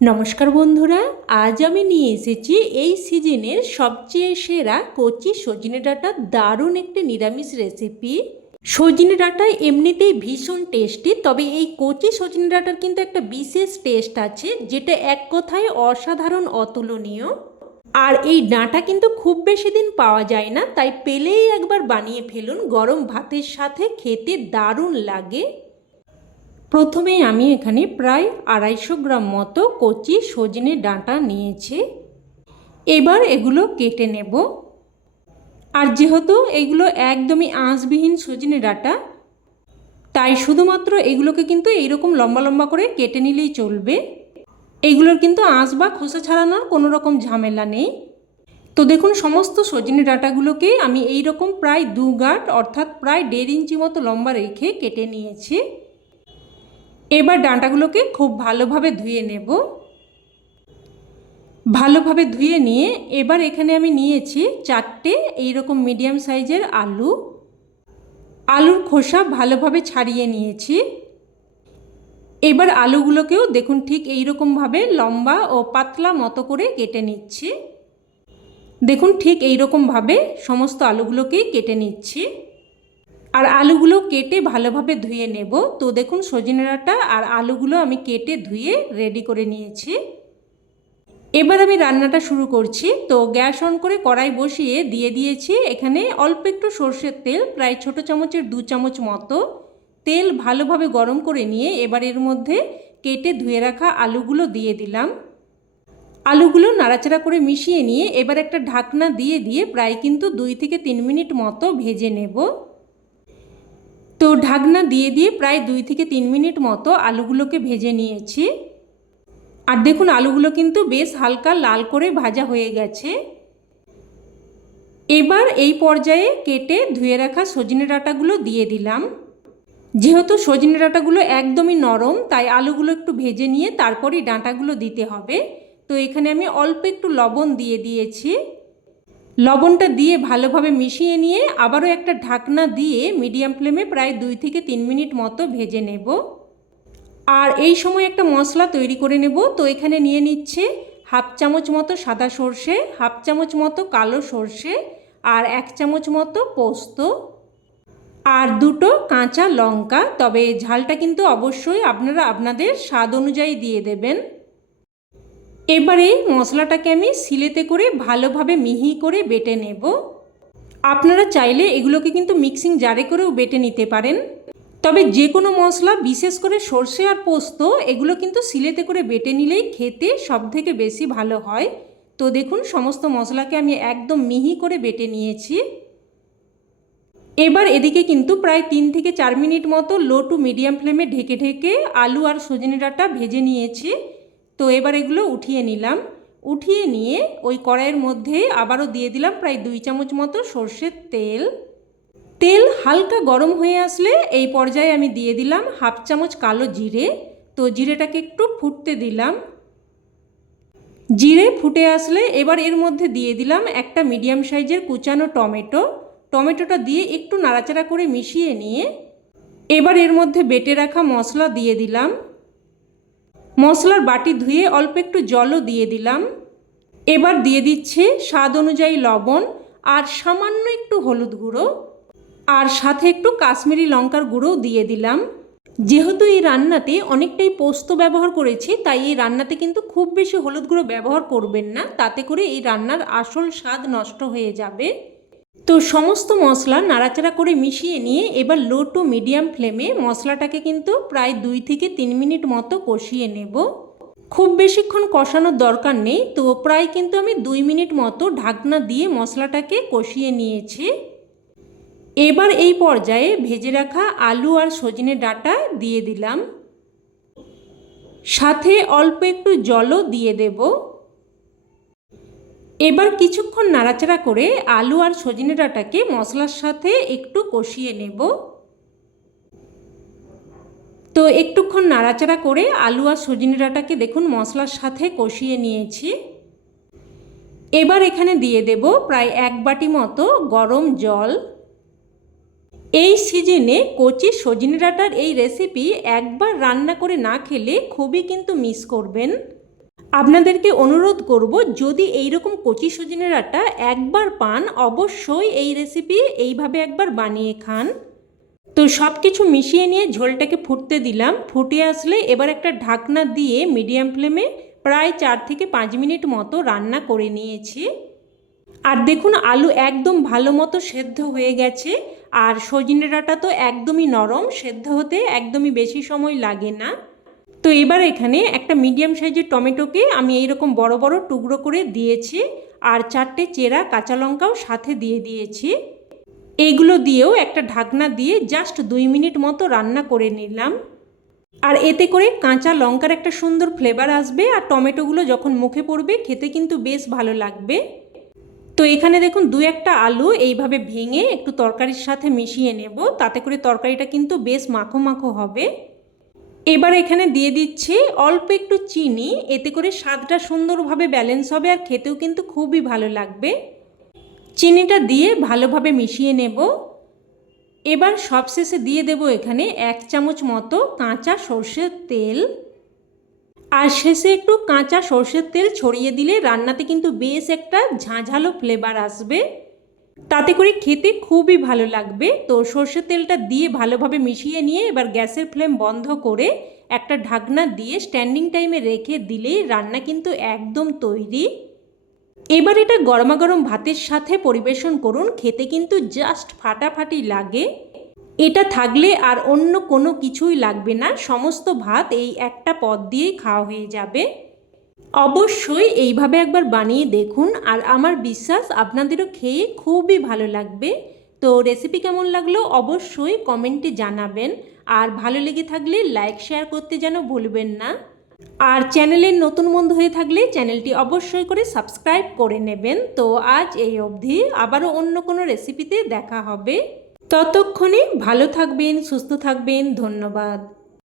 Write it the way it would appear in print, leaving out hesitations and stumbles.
নমস্কার বন্ধুরা, আজ আমি নিয়ে এসেছি এই সিজনের সবচেয়ে সেরা কচি সজনে ডাঁটার দারুণ একটি নিরামিষ রেসিপি। সজনে ডাঁটা এমনিতেই ভীষণ টেস্টি, তবে এই কচি সজনে ডাঁটার কিন্তু একটা বিশেষ টেস্ট আছে, যেটা এক কথায় অসাধারণ, অতুলনীয়। আর এই ডাঁটা কিন্তু খুব বেশি দিন পাওয়া যায় না, তাই পেলেই একবার বানিয়ে ফেলুন। গরম ভাতের সাথে খেতে দারুণ লাগে। প্রথমে আমি এখানে প্রায় 250 গ্রাম মতো কচি সজনে ডাঁটা নিয়েছি। এবার এগুলো কেটে নেব। আর যেহেতু এগুলো একদমই আঁশবিহীন সজনে ডাঁটা, তাই শুধুমাত্র এগুলোকে কিন্তু এইরকম লম্বা লম্বা করে কেটে নিলেই চলবে। এগুলোর কিন্তু আঁশ বা খোসা ছাড়ানোর কোনো রকম ঝামেলা নেই। তো দেখুন, সমস্ত সজনে ডাঁটাগুলোকে আমি এইরকম প্রায় 2 গাঁট অর্থাৎ প্রায় 1.5 ইঞ্চি মতো লম্বা রেখে কেটে নিয়েছি। এবার ডাঁটাগুলোকে খুব ভালোভাবে ধুয়ে নেব। ভালোভাবে ধুয়ে নিয়ে এবার এখানে আমি নিয়েছি 4টে এইরকম মিডিয়াম সাইজের আলু। আলুর খোসা ভালোভাবে ছাড়িয়ে নিয়েছি। এবার আলুগুলোকেও দেখুন ঠিক এইরকমভাবে লম্বা ও পাতলা মতো করে কেটে নিচ্ছি। দেখুন ঠিক এইরকমভাবে সমস্ত আলুগুলোকেই কেটে নিচ্ছি। আর আলুগুলো কেটে ভালোভাবে ধুয়ে নেব। তো দেখুন, সজনে ডাঁটা আর আলুগুলো আমি কেটে ধুয়ে রেডি করে নিয়েছি। এবার আমি রান্নাটা শুরু করছি। তো গ্যাস অন করে কড়াই বসিয়ে দিয়ে দিয়েছি এখানে অল্প একটু সর্ষের তেল, প্রায় ছোট চামচের 2 চামচ মতো। তেল ভালোভাবে গরম করে নিয়ে এবার এর মধ্যে কেটে ধুয়ে রাখা আলুগুলো দিয়ে দিলাম। আলুগুলো নাড়াচাড়া করে মিশিয়ে নিয়ে এবার একটা ঢাকনা দিয়ে প্রায় কিন্তু 2 থেকে 3 মিনিট মতো ভেজে নেব। তো ঢাকনা দিয়ে প্রায় 2 থেকে 3 মিনিট মতো আলুগুলোকে ভেজে নিয়েছি। আর দেখুন, আলুগুলো কিন্তু বেশ হালকা লাল করে ভাজা হয়ে গেছে। এবার এই পর্যায়ে কেটে ধুয়ে রাখা সজনে ডাঁটাগুলো দিয়ে দিলাম। যেহেতু সজনে ডাঁটাগুলো একদমই নরম, তাই আলুগুলো একটু ভেজে নিয়ে তারপরই ডাঁটাগুলো দিতে হবে। তো এখানে আমি অল্প একটু লবণ দিয়ে দিয়েছি। লবণটা দিয়ে ভালোভাবে মিশিয়ে নিয়ে আবারও একটা ঢাকনা দিয়ে মিডিয়াম ফ্লেমে প্রায় 2 থেকে 3 মিনিট মতো ভেজে নেব। আর এই সময় একটা মশলা তৈরি করে নেব। তো এখানে নিয়ে নিচ্ছে 1/2 চামচ মতো সাদা সর্ষে, 1/2 চামচ মতো কালো সর্ষে, আর 1 চামচ মতো পোস্ত, আর 2টো কাঁচা লঙ্কা। তবে ঝালটা কিন্তু অবশ্যই আপনারা আপনাদের স্বাদ অনুযায়ী দিয়ে দেবেন। এবারে মশলাটাকে আমি শিলেতে করে ভালোভাবে মিহি করে বেটে নেব। আপনারা চাইলে এগুলোকে কিন্তু মিক্সিং জারে করেও বেটে নিতে পারেন। তবে যে কোনো মশলা, বিশেষ করে সর্ষে আর পোস্ত, এগুলো কিন্তু শিলেতে করে বেটে নিলেই খেতে সবথেকে বেশি ভালো হয়। তো দেখুন, সমস্ত মশলাকে আমি একদম মিহি করে বেটে নিয়েছি। এবার এদিকে কিন্তু প্রায় 3 থেকে 4 মিনিট মতো লো টু মিডিয়াম ফ্লেমে ঢেকে আলু আর সজনে ডাঁটা ভেজে নিয়েছি। তো এবার এগুলো উঠিয়ে নিলাম। উঠিয়ে নিয়ে ওই কড়াইয়ের মধ্যে আবারও দিয়ে দিলাম প্রায় 2 চামচ মতো সর্ষের তেল। তেল হালকা গরম হয়ে আসলে এই পর্যায়ে আমি দিয়ে দিলাম 1/2 চামচ কালো জিরে। তো জিরেটাকে একটু ফুটতে দিলাম। জিরে ফুটে আসলে এবার এর মধ্যে দিয়ে দিলাম একটা মিডিয়াম সাইজের কুচানো টমেটো। টমেটোটা দিয়ে একটু নাড়াচাড়া করে মিশিয়ে নিয়ে এবার এর মধ্যে বেটে রাখা মশলা দিয়ে দিলাম। মশলার বাটি ধুয়ে অল্প একটু জলও দিয়ে দিলাম। এবার দিয়ে দিচ্ছে স্বাদ অনুযায়ী লবণ আর সামান্য একটু হলুদ গুঁড়ো, আর সাথে একটু কাশ্মীরি লঙ্কার গুঁড়োও দিয়ে দিলাম। যেহেতু এই রান্নাতে অনেকটাই পোস্ত ব্যবহার করেছি, তাই এই রান্নাতে কিন্তু খুব বেশি হলুদ গুঁড়ো ব্যবহার করবেন না, তাতে করে এই রান্নার আসল স্বাদ নষ্ট হয়ে যাবে। তো সমস্ত মশলা নাড়াচাড়া করে মিশিয়ে নিয়ে এবার লো টু মিডিয়াম ফ্লেমে মশলাটাকে কিন্তু প্রায় 2 থেকে 3 মিনিট মতো কষিয়ে নেব। খুব বেশিক্ষণ কষানোর দরকার নেই। তো প্রায় কিন্তু আমি 2 মিনিট মতো ঢাকনা দিয়ে মশলাটাকে কষিয়ে নিয়েছি। এবার এই পর্যায়ে ভেজে রাখা আলু আর সজনে ডাঁটা দিয়ে দিলাম। সাথে অল্প একটু জলও দিয়ে দেব। এবার কিছুক্ষণ নাড়াচাড়া করে আলু আর সজনে ডাঁটাকে মশলার সাথে একটু কষিয়ে নেব। তো একটুক্ষণ নাড়াচাড়া করে আলু আর সজনে ডাঁটাকে দেখুন মশলার সাথে কষিয়ে নিয়েছি। এবার এখানে দিয়ে দেব প্রায় 1 বাটি মতো গরম জল। এই সিজনে কচি সজনে ডাঁটার এই রেসিপি একবার রান্না করে না খেলে খুবই কিন্তু মিস করবেন। আপনাদেরকে অনুরোধ করব, যদি এই রকম কচি সজনে ডাঁটা একবার পান, অবশ্যই এই রেসিপি এইভাবে একবার বানিয়ে খান। তো সব কিছু মিশিয়ে নিয়ে ঝোলটাকে ফুটতে দিলাম। ফুটে আসলে এবার একটা ঢাকনা দিয়ে মিডিয়াম ফ্লেমে প্রায় 4 থেকে 5 মিনিট মতো রান্না করে নিয়েছি। আর দেখুন আলু একদম ভালো মতো সেদ্ধ হয়ে গেছে, আর সজনে ডাঁটা তো একদমই নরম, সেদ্ধ হতে একদমই বেশি সময় লাগে না। তো এবার এখানে একটা মিডিয়াম সাইজের টমেটোকে আমি এইরকম বড় বড় টুকরো করে দিয়েছি, আর 4টে চেরা কাঁচা লঙ্কাও সাথে দিয়ে দিয়েছি। এইগুলো দিয়েও একটা ঢাকনা দিয়ে জাস্ট 2 মিনিট মতো রান্না করে নিলাম। আর এতে করে কাঁচা লঙ্কার একটা সুন্দর ফ্লেভার আসবে, আর টমেটোগুলো যখন মুখে পড়বে খেতে কিন্তু বেশ ভালো লাগবে। তো এখানে দেখুন 2-1টা আলু এইভাবে ভেঙে একটু তরকারির সাথে মিশিয়ে নেব, তাতে করে তরকারিটা কিন্তু বেশ মাখো মাখো হবে। এবার এখানে দিয়ে দিচ্ছি অল্প একটু চিনি, এতে করে স্বাদটা সুন্দরভাবে ব্যালেন্স হবে আর খেতেও কিন্তু খুবই ভালো লাগবে। চিনিটা দিয়ে ভালোভাবে মিশিয়ে নেব। এবার সবশেষে দিয়ে দেব এখানে 1 চামচ মতো কাঁচা সর্ষের তেল, আর শেষে একটু কাঁচা সর্ষের তেল ছড়িয়ে দিলে রান্নাতে কিন্তু বেশ একটা ঝাঁঝালো ফ্লেভার আসবে, তাতে করে খেতে খুবই ভালো লাগবে। তো সর্ষের তেলটা দিয়ে ভালোভাবে মিশিয়ে নিয়ে এবার গ্যাসের ফ্লেম বন্ধ করে একটা ঢাকনা দিয়ে স্ট্যান্ডিং টাইমে রেখে দিলেই রান্না কিন্তু একদম তৈরি। এবার এটা গরমাগরম ভাতের সাথে পরিবেশন করুন, খেতে কিন্তু জাস্ট ফাটাফাটি লাগে। এটা থাকলে আর অন্য কোনো কিছুই লাগবে না, সমস্ত ভাত এই একটা পদ দিয়েই খাওয়া হয়ে যাবে। অবশ্যই এইভাবে একবার বানিয়ে দেখুন, আর আমার বিশ্বাস আপনাদেরও খেয়ে খুবই ভালো লাগবে। তো রেসিপি কেমন লাগলো অবশ্যই কমেন্টে জানাবেন, আর ভালো লেগে থাকলে লাইক শেয়ার করতে যেন ভুলবেন না। আর চ্যানেলের নতুন বন্ধু হয়ে থাকলে চ্যানেলটি অবশ্যই করে সাবস্ক্রাইব করে নেবেন। তো আজ এই অবধি, আবারও অন্য কোনো রেসিপিতে দেখা হবে। ততক্ষণে ভালো থাকবেন, সুস্থ থাকবেন। ধন্যবাদ।